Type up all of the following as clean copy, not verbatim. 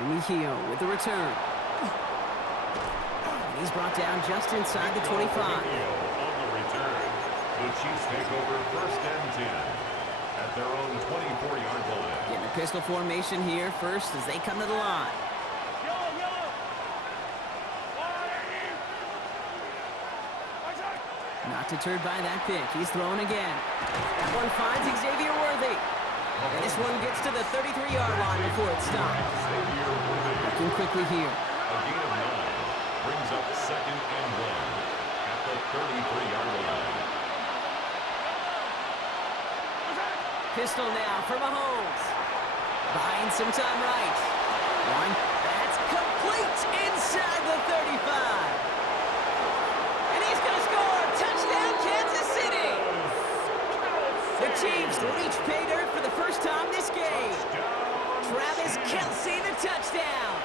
Mejio with the return. And he's brought down just inside the 25. On the return, the Chiefs take over 1st and 10 at their own 24-yard line. Getting a pistol formation here first as they come to the line. Not deterred by that pick. He's throwing again. That one finds Xavier Worthy. And this one gets to the 33-yard line before it stops. Looking quickly here. A gain of 9 brings up 2nd and 1 at the 33-yard line. Pistol now for Mahomes. Buying some time right. One. That's complete inside the 35. And he's going to score. Touchdown, Kansas City. The Chiefs reach pay dirt for the first time this game. Travis Kelce, the touchdown.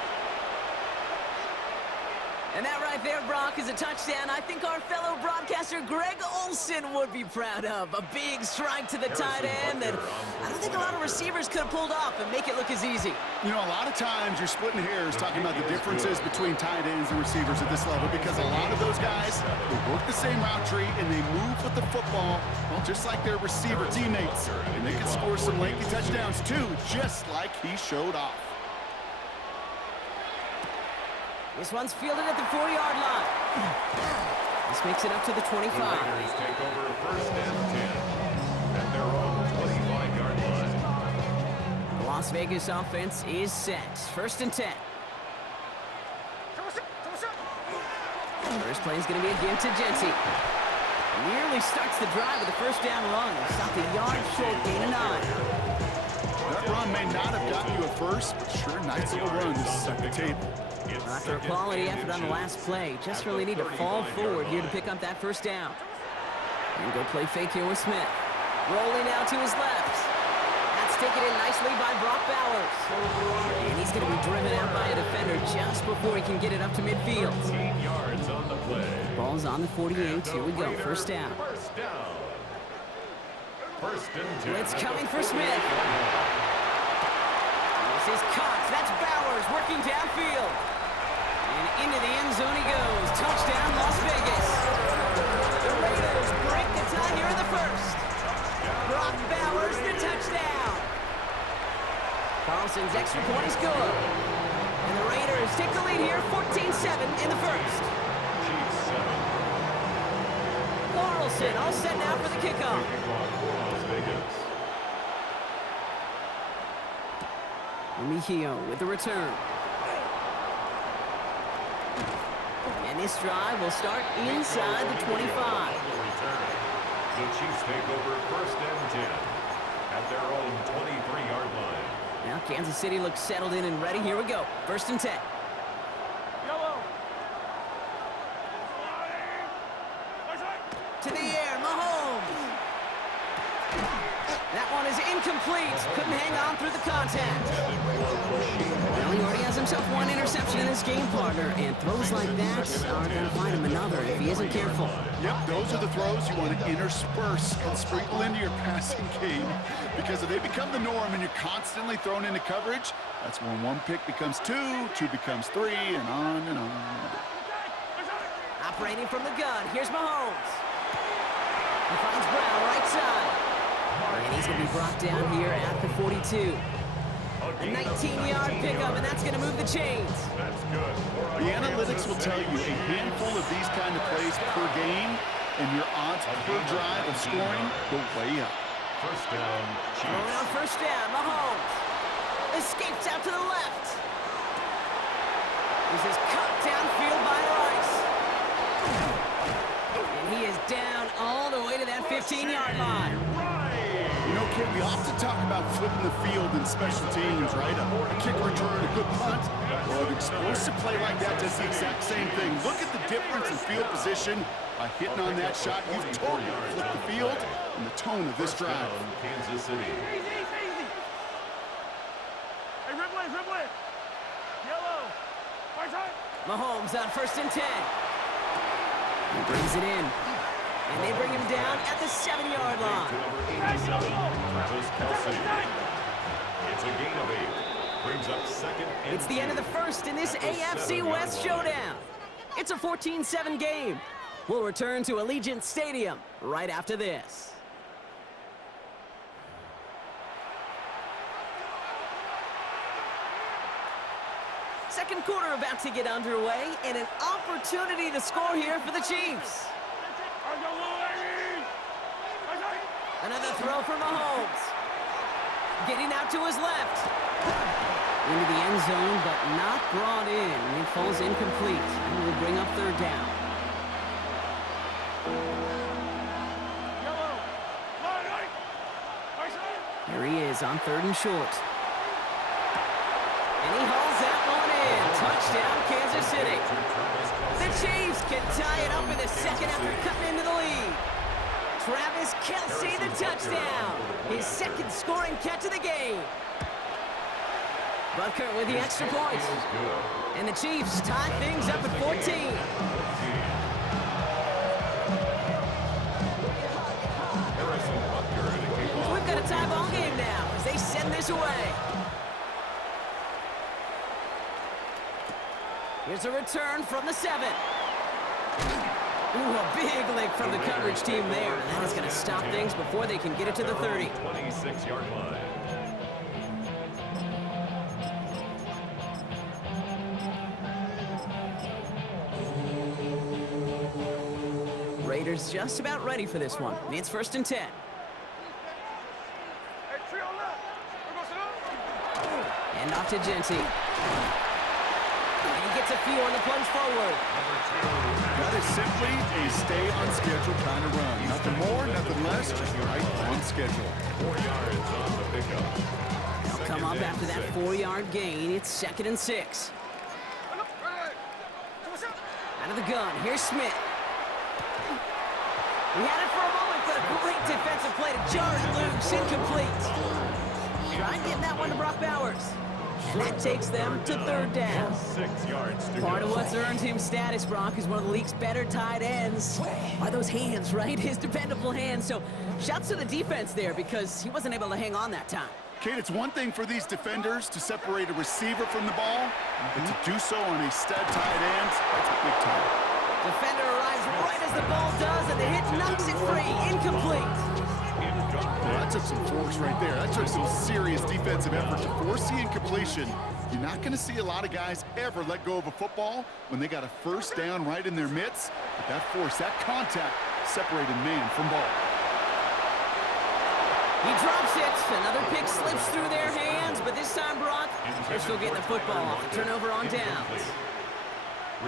And that right there, Brock, is a touchdown I think our fellow broadcaster Greg Olsen would be proud of. A big strike to the tight end that I don't think a lot of receivers could have pulled off and make it look as easy. You know, a lot of times you're splitting hairs talking about the differences between tight ends and receivers at this level because a lot of those guys, they work the same route tree and they move with the football, well, just like their receiver teammates. And they can score some lengthy touchdowns too, just like he showed off. This one's fielded at the 4-yard line. This makes it up to the 25. The Raiders take over 1st and 10 at their own 25-yard line. The Las Vegas offense is set. 1st and 10. First play is going to be again to Genty. Nearly starts the drive with a first down run. Stopped a yard short, gain of 9. That run may not have gotten you a first, but sure, nice little run to set the table. After a quality effort on the last play, just really need to fall forward here to pick up that first down. And go play fake here with Smith. Rolling out to his left. That's taken in nicely by Brock Bowers. And he's going to be driven out by a defender just before he can get it up to midfield. 18 yards on the play. Ball's on the 48. Here we go. First down. First down. 1st and 10. Blitz coming for Smith. This is Cox. That's Bowers working downfield. And into the end zone he goes. Touchdown, Las Vegas. The Raiders break the tie here in the first. Brock Bowers, the touchdown. Carlson's extra point is good. And the Raiders take the lead here, 14-7 in the first. Chiefs 7. Carlson all set now for the kickoff. Las Vegas. Mejio with the return. And this drive will start inside the 25. The Chiefs take over 1st and 10 at their own 23-yard line. Now Kansas City looks settled in and ready. Here we go. 1st and 10. To the air, Mahomes. That one is incomplete. Couldn't hang on through the contact. Well, he already has himself one interception in this game, partner, and throws like that are going to find him another if he isn't careful. Yep, those are the throws you want to intersperse and sprinkle into your passing game because if they become the norm and you're constantly thrown into coverage, that's when one pick becomes two, two becomes three, and on and on. Operating from the gun, here's Mahomes. He finds Brown right side. And he's going to be brought down here at the 42. A 19-yard pickup, and that's going to move the chains. That's good. The analytics will tell you a handful of these kind of plays per game, and your odds per drive of scoring go way up. First down, Going Chiefs. on first down, Mahomes. Escapes out to the left. This is cut downfield by Rice. And he is down all the way to that 15-yard line. You know, Kid, we often talk about flipping the field in special teams, right? A kick return, a good punt. Well, an explosive play like that does the exact same thing. Look at the difference in field position. By hitting on that shot, you've totally flipped the field and the tone of this drive. Kansas City. Hey, Ripley! Yellow! Right side! Mahomes on 1st and 10. He brings it in. And they bring him down at the 7-yard line. To number 87, Travis Kelce. It's a gain of 8. Brings up second and It's the end of the first in this at the AFC 7-yard West line. showdown. It's a 14-7 game. We'll return to Allegiant Stadium right after this. Second quarter about to get underway, and an opportunity to score here for the Chiefs. Another throw for Mahomes. Getting out to his left. Into the end zone, but not brought in. It falls incomplete, and will bring up third down. Here he is on third and short. And he hauls that one in. Touchdown, Kansas City. The Chiefs can tie it up in the second after cutting into the lead. Travis Kelce, the touchdown. His second scoring catch of the game. Butker with the extra point. And the Chiefs tie things up at 14. We've got a tie ball game now as they send this away. Here's a return from the 7. Ooh, a big lick from the coverage team there. And that is going to stop things before they can get it to the 30. 26-yard line. Raiders just about ready for this one. It's first and 10. And off to Genty. And he gets a few on the plunge forward. That is simply a stay-on-schedule kind of run. Nothing more, nothing less, just right on schedule. 4 yards on the pickup. They'll come up after that 4-yard gain. It's second and 6. Out of the gun, here's Smith. He had it for a moment, but a great defensive play to jar it loose, incomplete. Trying getting that one to Brock Bowers. And that takes them to third down. 6 yards to Part go. of what's earned him status, Brock, is one of the league's better tight ends. Are those hands, right? His dependable hands. So shouts to the defense there because he wasn't able to hang on that time. Kate, it's one thing for these defenders to separate a receiver from the ball, but to do so on a stud tight end, that's a big time. Defender arrives right as the ball does, and the hit knocks it free. Incomplete. Well, that took some force right there. That took some serious defensive effort to force the incompletion. You're not going to see a lot of guys ever let go of a football when they got a first down right in their midst. But that force, that contact, separated man from ball. He drops it. Another pick slips through their hands, but this time, Brock, they're still getting the football off a turnover on downs.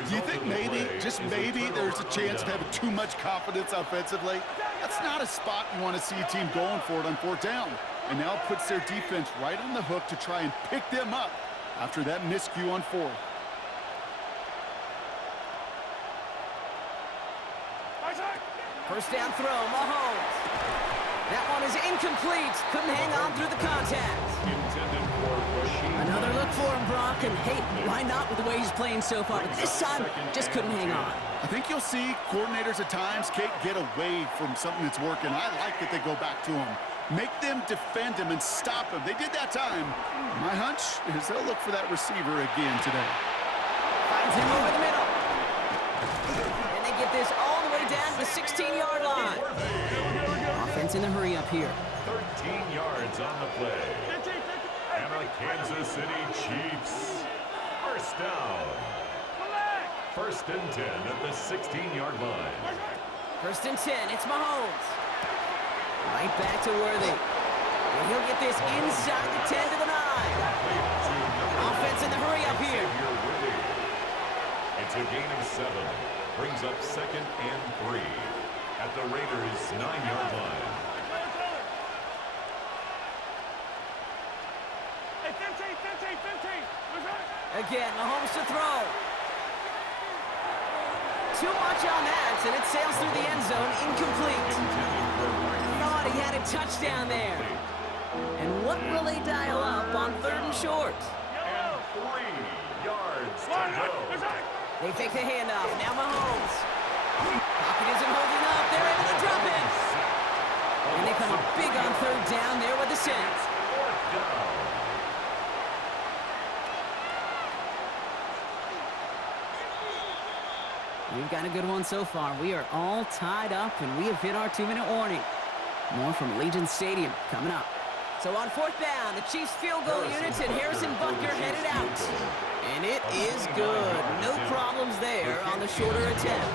Do you think maybe, just maybe, there's a chance of having too much confidence offensively? That's not a spot you want to see a team going for it on fourth down. And now it puts their defense right on the hook to try and pick them up after that miscue on fourth. First down throw, Mahomes. That one is incomplete. Couldn't hang on through the contact. Intended for Rashid. Another look for him, Brock, and hey, why not with the way he's playing so far? But this time, just couldn't hang on. I think you'll see coordinators at times, Kate, get away from something that's working. I like that they go back to him. Make them defend him and stop him. They did that time. My hunch is they'll look for that receiver again today. Finds him over the middle. And they get this all the way down to the 16-yard line. Offense in the hurry up here. 13 yards on the play. And the Kansas City Chiefs. First down. First and 10 at the 16-yard line. First and 10, it's Mahomes. Right back to Worthy. And he'll get this inside the 10 to the 9. Offense in the hurry up here. It's a gain of 7. Brings up second and 3 at the Raiders' 9-yard line. Again, Mahomes to throw. Too much on that, and it sails through the end zone, incomplete. Thought he had a touchdown there. And what will they dial up on third and short? And 3 yards to go. They fake the handoff. Now Mahomes. Pocket isn't holding up. They're able to drop it. And they come up big on third down there with the send. Fourth down. We've got a good one so far. We are all tied up, and we have hit our 2-minute warning. More from Allegiant Stadium coming up. So on 4th down, the Chiefs field goal units and Harrison Butker headed out. And it is good. No problems there on the shorter attempt.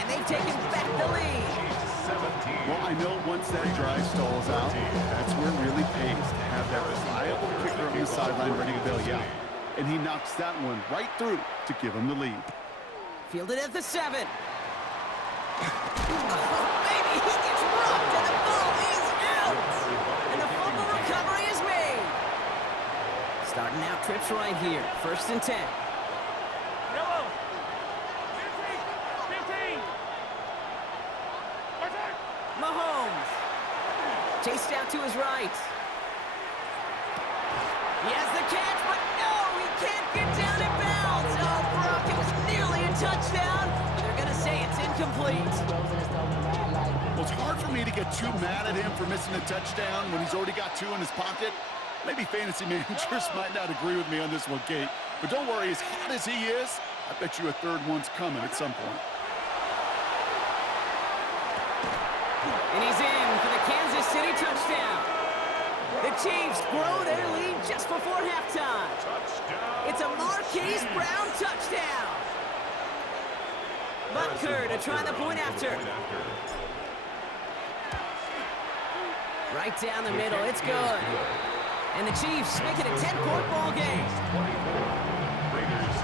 And they've taken back the lead. Well, I know once that drive stalls out, that's where it really pays to have that reliable kicker on the sideline ready to bail you out. And he knocks that one right through to give him the lead. Fielded at the 7. Maybe he gets rocked and the ball is out. And the fumble recovery is made. Starting out trips right here. 1st and 10. Yellow. 15. Mahomes. Chased out to his right. He has the catch, but no, he can't get down in bounds. Oh, Brock, it was nearly a touchdown. They're going to say it's incomplete. Well, it's hard for me to get too mad at him for missing a touchdown when he's already got 2 in his pocket. Maybe fantasy managers might not agree with me on this one, Kate. But don't worry, as hot as he is, I bet you a 3rd one's coming at some point. And he's in for the Kansas City touchdown. The Chiefs grow their lead just before halftime. It's a Marquise Brown touchdown. Butker to try the point after. Right down the middle, it's good. And the Chiefs make it a 10-point ball game. Raiders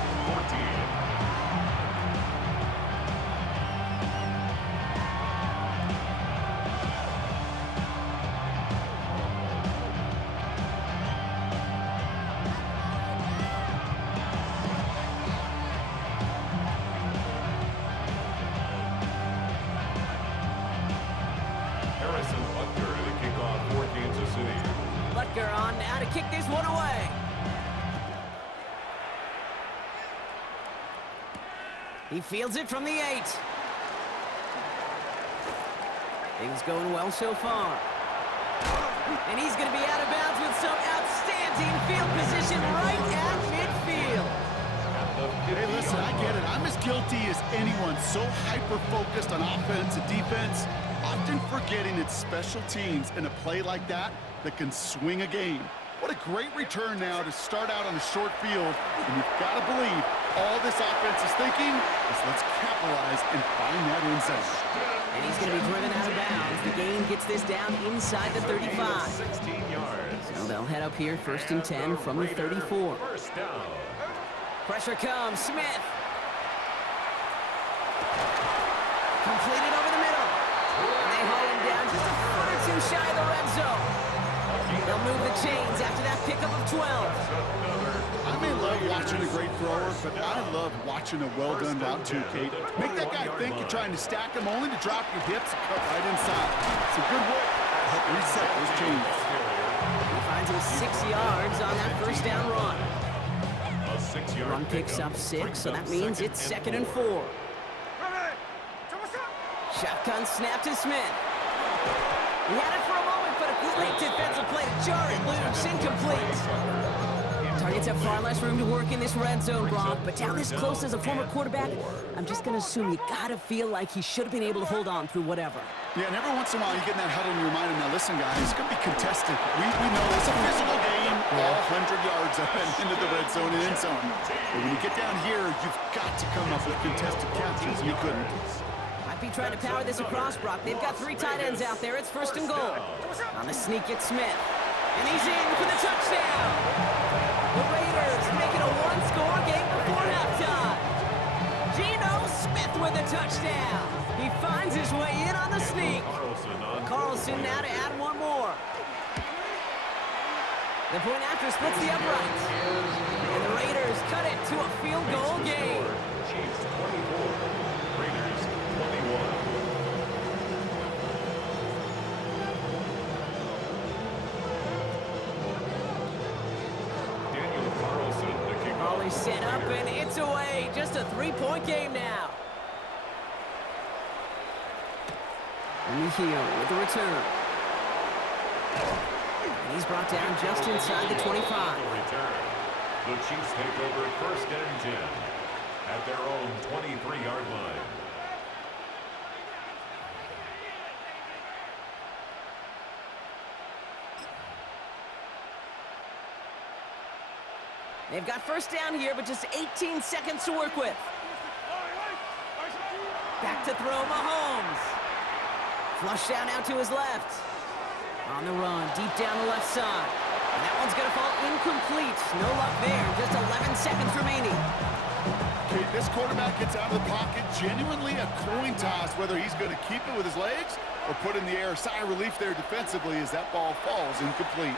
14. Harrison Butker to kick off for Kansas City. Butker on now to kick this one away. He fields it from the 8. Things going well so far. And he's going to be out of bounds with some outstanding field position right at midfield. Hey, listen, I get it. I'm as guilty as anyone. So hyper-focused on offense and defense, often forgetting it's special teams in a play like that that can swing a game. What a great return now to start out on a short field. And you've got to believe all this offense is thinking is let's capitalize and find that end zone. And he's going to be driven out of bounds. The game gets this down inside the 35. 16 yards. So they'll head up here 1st and 10 from the 34. First down. Pressure comes. Smith. Completed over the middle. And they haul him down just a foot or 2 shy of the red zone. They'll move the chains after that pickup of 12. I may love watching a great thrower, but I love watching a well-done route too, Kate. Make that guy think you're trying to stack him only to drop your hips and cut right inside. It's a good work to help reset those chains. He finds him 6 yards on that 1st down run. A 6-yard Run picks up 6, so that means it's 2nd and 4. Shotgun snap to Smith. He had it for a moment, but a great defensive play to jar it loose. Incomplete. Targets have far less room to work in this red zone, Brock, but down this close as a former quarterback, I'm just going to assume you got to feel like he should have been able to hold on through whatever. Yeah, and every once in a while you get in that huddle and you remind him, now listen, guys, it's going to be contested. We know it's a physical game, all 100 yards up and into the red zone and end zone. But when you get down here, you've got to come up with contested catches, and you couldn't. Might be trying to power this across, Brock. They've got 3 tight ends out there. It's 1st and goal. On the sneak, it's Smith. And he's in for the touchdown. The Raiders make it a 1-score game before halftime. Geno Smith with a touchdown. He finds his way in on the sneak. Carlson now to add 1 more. The point after splits the uprights. And the Raiders cut it to a field goal game. Chiefs 24. Raiders 21. Ball is set up and it's away. Just a 3-point game now. And Hill with the return. And he's brought down just inside the 25. The Chiefs take over 1st and 10. at their own 23-yard line. They've got first down here, but just 18 seconds to work with. Back to throw, Mahomes. Flush down out to his left. On the run, deep down the left side. And that one's going to fall incomplete. No luck there. Just 11 seconds remaining. Okay, this quarterback gets out of the pocket. Genuinely a coin toss whether he's going to keep it with his legs or put in the air. Sigh of relief there defensively as that ball falls incomplete.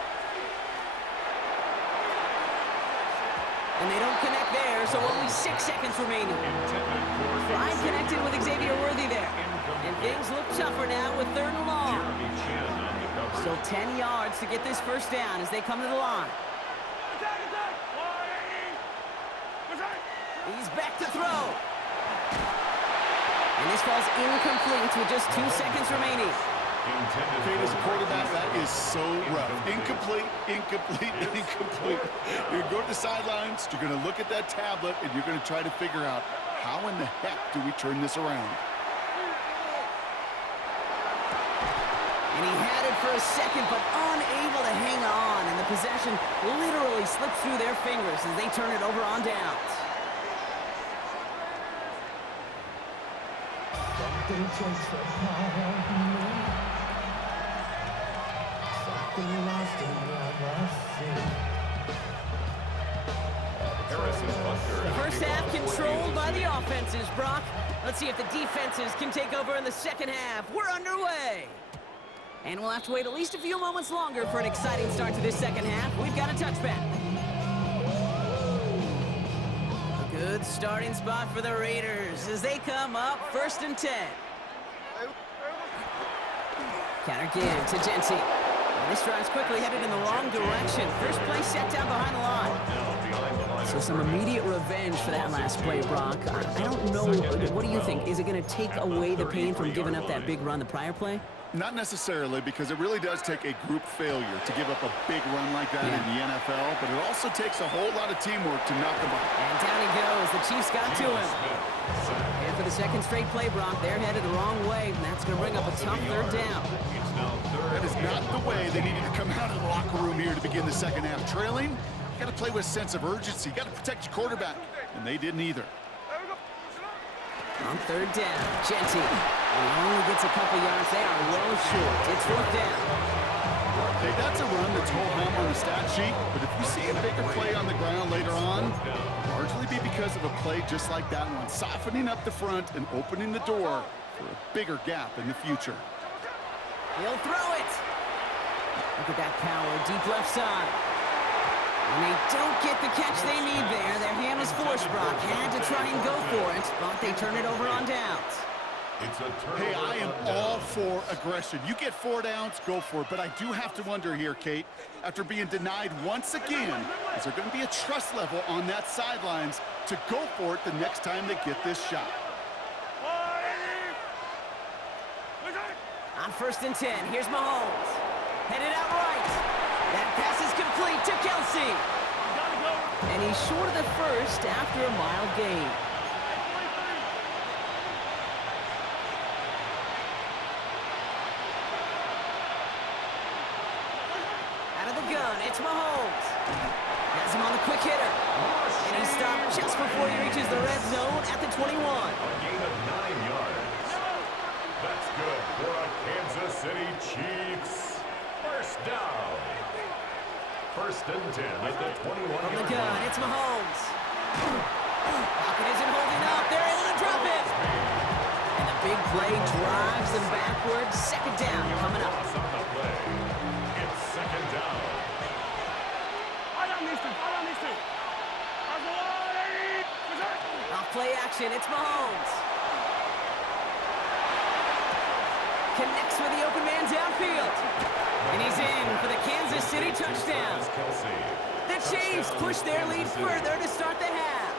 And they don't connect there, so only 6 seconds remaining. Fine connected with Xavier Worthy there. And things look tougher now with 3rd and long. Still 10 yards to get this first down as they come to the line. He's back to throw. And this falls incomplete with just 2 seconds remaining. Okay, as a quarterback, that is so rough. Incomplete, incomplete, incomplete. You're going to go to the sidelines, you're going to look at that tablet, and you're going to try to figure out how in the heck do we turn this around. And he had it for a second, but unable to hang on. And the possession literally slips through their fingers as they turn it over on downs. First half controlled by the offenses, Brock. Let's see if the defenses can take over in the second half. We're underway. And we'll have to wait at least a few moments longer for an exciting start to this second half. We've got a touchback. A good starting spot for the Raiders as they come up 1st and 10. Counter give to Genty. This drive's quickly headed in the wrong direction. First play set down behind the line. So some immediate revenge for that last play, Brock. I don't know. What do you think? Is it going to take away the pain from giving up that big run the prior play? Not necessarily, because it really does take a group failure to give up a big run like that in the NFL, but it also takes a whole lot of teamwork to knock them off. And down he goes. The Chiefs got to him. And for the second straight play, Brock, they're headed the wrong way, and that's going to bring up a tough 3rd down. That is not the way they needed to come out of the locker room here to begin the second half. Trailing, you got to play with a sense of urgency. You got to protect your quarterback, and they didn't either. On 3rd down, Genty. And he only gets a couple yards. They are well short. It's 4th down. Okay, that's a run that's ho-hum on the stat sheet, but if you see a bigger play on the ground later on, it'll largely be because of a play just like that one, softening up the front and opening the door for a bigger gap in the future. He'll throw it. Look at that power, deep left side. And they don't get the catch they need there. Their hand was forced, Brock. Had to try and go for it, but they turn it over on downs. Hey, I am all for aggression. You get 4 downs, go for it. But I do have to wonder here, Kate, after being denied once again, is there going to be a trust level on that sidelines to go for it the next time they get this shot? On 1st and 10, here's Mahomes. Headed out right. That pass is complete to Kelsey. And he's short of the first after a mild gain. Out of the gun, it's Mahomes. Has him on the quick hitter. And he's stopped just before he reaches the red zone at the 21. A gain of 9 yards. That's good for a Kansas City Chiefs. First down. 1st and 10 at the 21-yard line. From the gun, it's Mahomes. Pocket isn't holding up. They're able to drop it. And the big play drives them backwards. 2nd down coming up. On the play. It's 2nd down. Off play action, it's Mahomes. Connects with the open man downfield. And he's in for the Kansas City touchdown. The Chiefs push their lead further to start the half.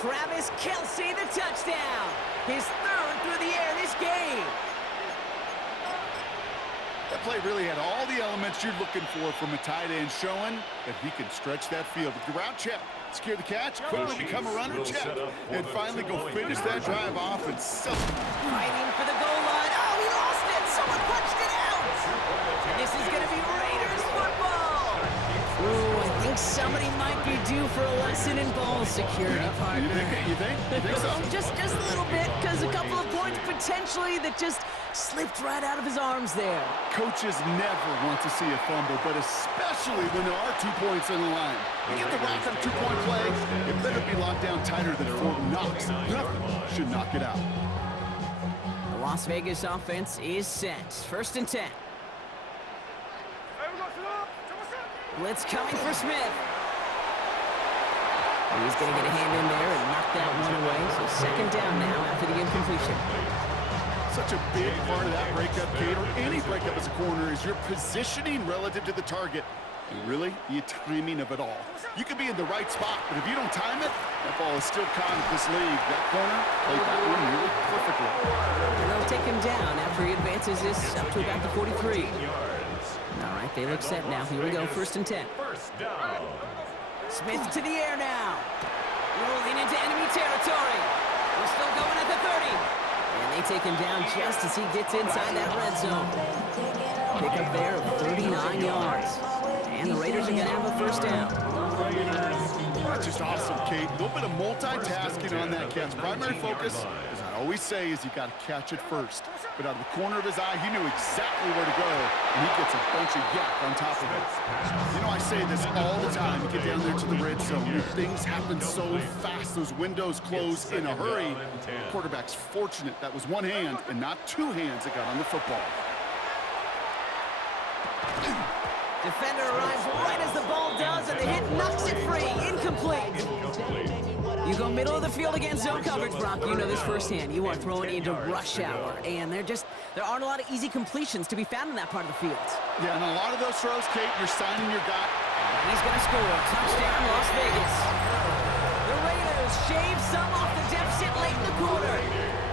Travis Kelce, the touchdown. His 3rd through the air this game. play really had all the elements you're looking for from a tight end, showing that he can stretch that field. With the route check, secure the catch, quickly become a runner, check, and finally go finish that drive off and Fighting for the goal line. Oh, he lost it. Someone punched it out. And this is going to be Raiders football. Ooh, I think somebody might be due for a lesson in ball security, partner. You think so? Just a little bit, because a couple of points potentially that just slipped right out of his arms there. Coaches never want to see a fumble, but especially when there are 2 points on the line. You get the rock on a 2-point play, it better be locked down tighter than Fort Knox. Nothing should knock it out. The Las Vegas offense is set. 1st and 10. Blitz coming for Smith. He's going to get a hand in there and knock that one away. So 2nd down now after the incompletion. Such a big part of that breakup, Kate, or any breakup as a corner, is your positioning relative to the target. And really, the timing of it all. You could be in the right spot, but if you don't time it, that ball is still caught in this league. That corner played that one really perfectly. And they'll take him down after he advances this up to about the 43. All right, they look set now. Here we go, 1st and 10. Smith to the air now. Rolling into enemy territory. We're still going at the 30. And they take him down just as he gets inside that red zone. Pick up there of 39 yards. And the Raiders are going to have a 1st down. That's just awesome, Kate. A little bit of multitasking on that catch. Primary focus, as I always say, is you got to catch it first. But out of the corner of his eye, he knew exactly where to go, and he gets a bunch of yak on top of it. You know, I say this all the time. You get down there to the red zone, things happen so fast. Those windows close in a hurry. The quarterback's fortunate that was one hand and not 2 hands that got on the football. Defender arrives right as the ball does, and the hit knocks it free. Incomplete. You go middle of the field against zone coverage, Brock. You know this firsthand. You are throwing into rush hour, and there aren't a lot of easy completions to be found in that part of the field. Yeah, and a lot of those throws, Kate, you're signing your guy. He's going to score. Touchdown, Las Vegas. The Raiders shave some off the deficit late in the quarter.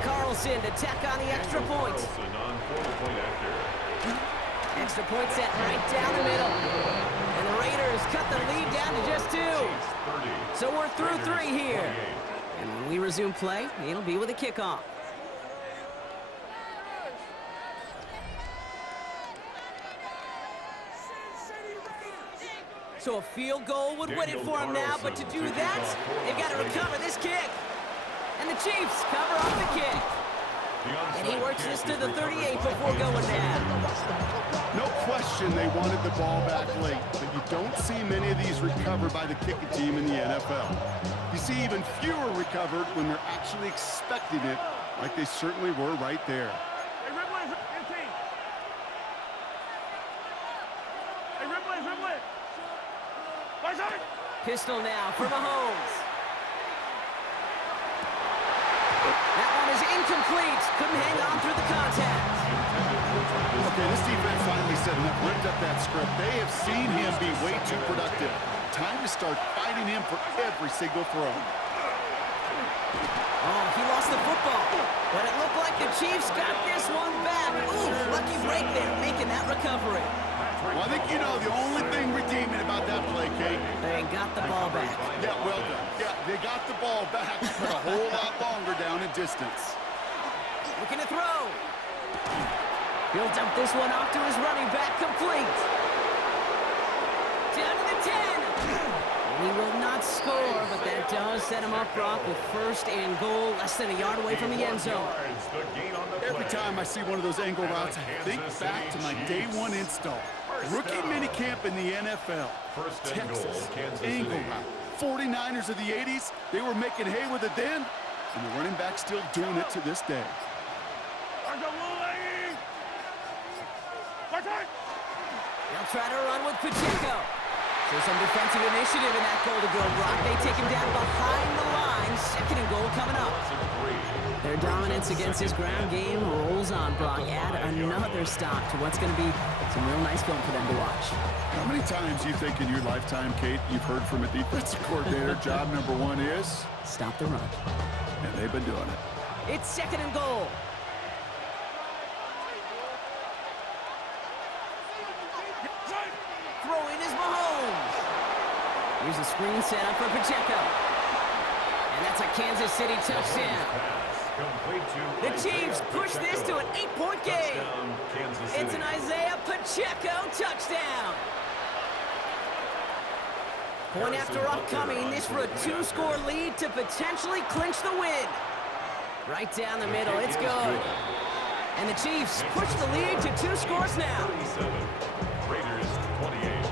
Carlson to tack on the extra point. Extra point set right down the middle. And the Raiders cut the lead down to just 2. So we're through 3 here. And when we resume play, it'll be with a kickoff. So a field goal would win it for him now, but to do that, they've got to recover this kick. And the Chiefs cover up the kick. And he works this to the 38 before going down. No question they wanted the ball back late, but you don't see many of these recovered by the kicking team in the NFL. You see even fewer recovered when they're actually expecting it, like they certainly were right there. Pistol now for Mahomes. That one is incomplete. Couldn't hang on through the contact. Okay, this defense finally set enough, ripped up that script. They have seen him be way too productive. Time to start fighting him for every single throw. Oh, he lost the football. But it looked like the Chiefs got this one back. Ooh, lucky break there, making that recovery. Well, I think you know the only thing redeeming about that play, Kate. They got the ball back. Yeah, well done. Yeah, they got the ball back, but a whole lot longer down in distance. Looking to throw. He'll dump this one off to his running back, complete. Down to the 10. And he will not score, but that does set him up, Brock, with 1st and goal, less than a yard away from the end zone. Every time I see one of those angle routes, I think back to my day 1 install. Rookie minicamp in the NFL. Texas, angle route. 49ers of the 80s, they were making hay with it then, and the running back's still doing it to this day. They'll try to run with Pacheco. So some defensive initiative in that goal to go, Brock. They take him down behind the line. 2nd and goal coming up. Their dominance against his ground game rolls on, Brock. Add another stop to what's going to be some real nice film for them to watch. How many times do you think in your lifetime, Kate, you've heard from a defensive coordinator, job number 1 is? Stop the run. And they've been doing it. It's 2nd and goal. Here's a screen set up for Pacheco. And that's a Kansas City touchdown. The Chiefs push this to an 8-point game. It's an Isaiah Pacheco touchdown. Point after upcoming, this for a 2-score lead to potentially clinch the win. Right down the middle, it's good. And the Chiefs push the lead to 2 scores now. Raiders 28.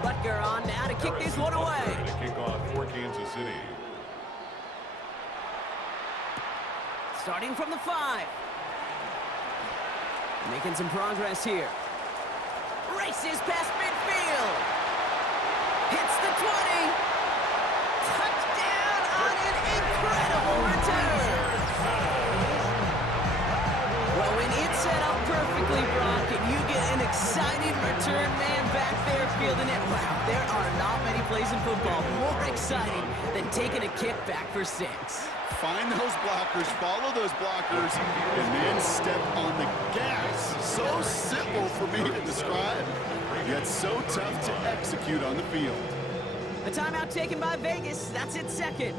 Butker on now to kick this one away. To kick off for Kansas City. Starting from the 5. Making some progress here. Races past midfield. Hits the 20. Touchdown on an incredible return. Well, when it's set up perfectly, Brock, and you get an exciting return man back there fielding it, wow, there are not many plays in football more exciting than taking a kick back for 6. Find those blockers, follow those blockers, and then step on the gas. So simple for me to describe, yet so tough to execute on the field. A timeout taken by Vegas. That's its second.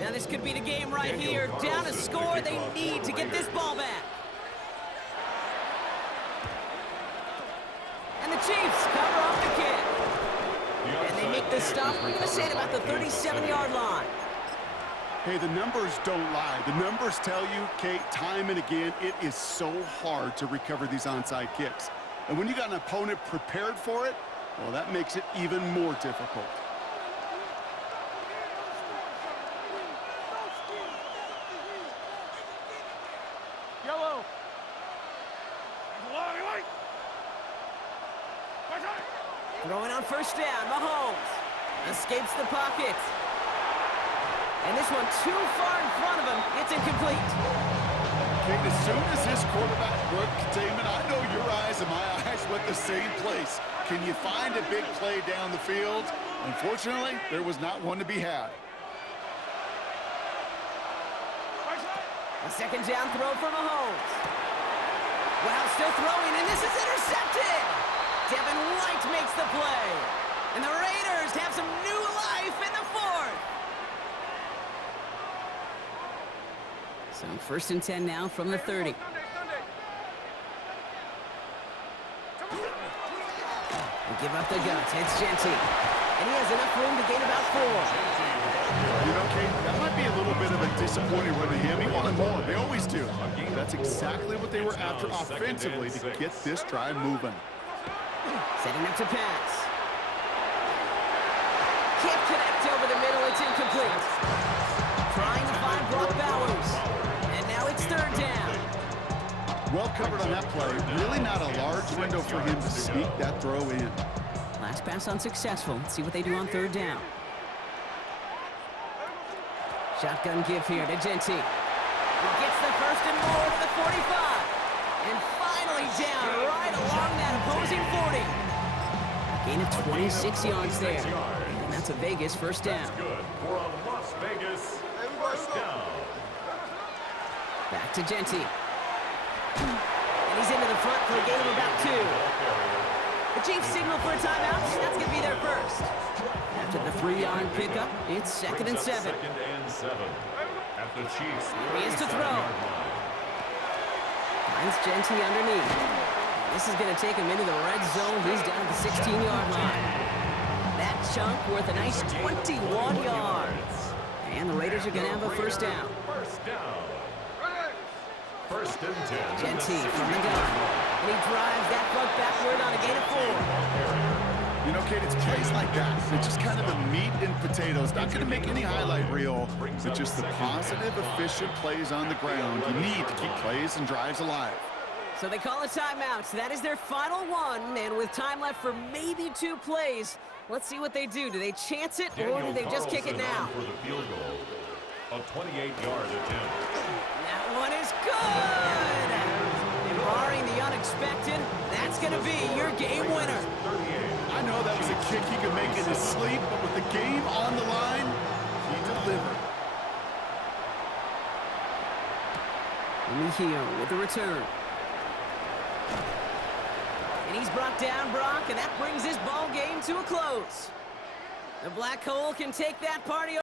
Now this could be the game right here. Down a score. They need to get this ball back. And the Chiefs cover off the kick. And they make the stop. I'm going to say it about the 37-yard line. Hey, the numbers don't lie. The numbers tell you, Kate, time and again, it is so hard to recover these onside kicks. And when you got an opponent prepared for it, well, that makes it even more difficult. Yellow. Throwing on first down, Mahomes escapes the pocket. And this one too far in front of him. It's incomplete. Kate, as soon as his quarterback broke containment, I know your eyes and my eyes went the same place. Can you find a big play down the field? Unfortunately, there was not one to be had. A second down throw for Mahomes. Wow, still throwing, and this is intercepted. Devin White makes the play. And the Raiders have some new life in the 4th. So first and 10 now from the 30. They give up the guts. It's Genty. And he has enough room to gain about 4. You know, Kate, that might be a little bit of a disappointing run to him. He wanted more. They always do. That's exactly what they were after offensively to get this drive moving. Setting up to pass. Can't connect over the middle. It's incomplete. Trying to find Brock Bowers. And now it's 3rd down. Well covered on that play. Really not a large window for him to sneak that throw in. Last pass unsuccessful. Let's see what they do on 3rd down. Shotgun give here to Genty. He gets the first and more to the 45. And finally down right along that opposing 40. Gain of 26 yards there. And that's a Vegas first down. Good for a Las Vegas first down. Back to Genty. And he's into the front for a gain of about 2. The Chiefs signal for a timeout. That's going to be their first. After the 3-yard pickup, it's 2nd and 7. 2nd and 7. At the Chiefs. He is to throw. Finds Genty underneath. This is going to take him into the red zone. He's down at the 16-yard line. That chunk worth a nice 21 yards. And the Raiders are going to have a first down. First down. First and 10. Genty from the gun. And he drives that puck backward on a gain of 4. You know, Kate, it's plays like that. It's just kind of the meat and potatoes. Not going to make any highlight reel, but just the positive, efficient plays on the ground. You need to keep plays and drives alive. So they call a timeout. So that is their final one. And with time left for maybe 2 plays, let's see what they do. Do they chance it, or do they just kick it now? For the field goal. A 28-yard attempt. That one is good! And barring the unexpected, that's going to be your game winner. I know that was a kick he could make in his sleep, but with the game on the line, he delivered. Here with the return. And he's brought down, Brock, and that brings this ball game to a close. The Black Hole can take that party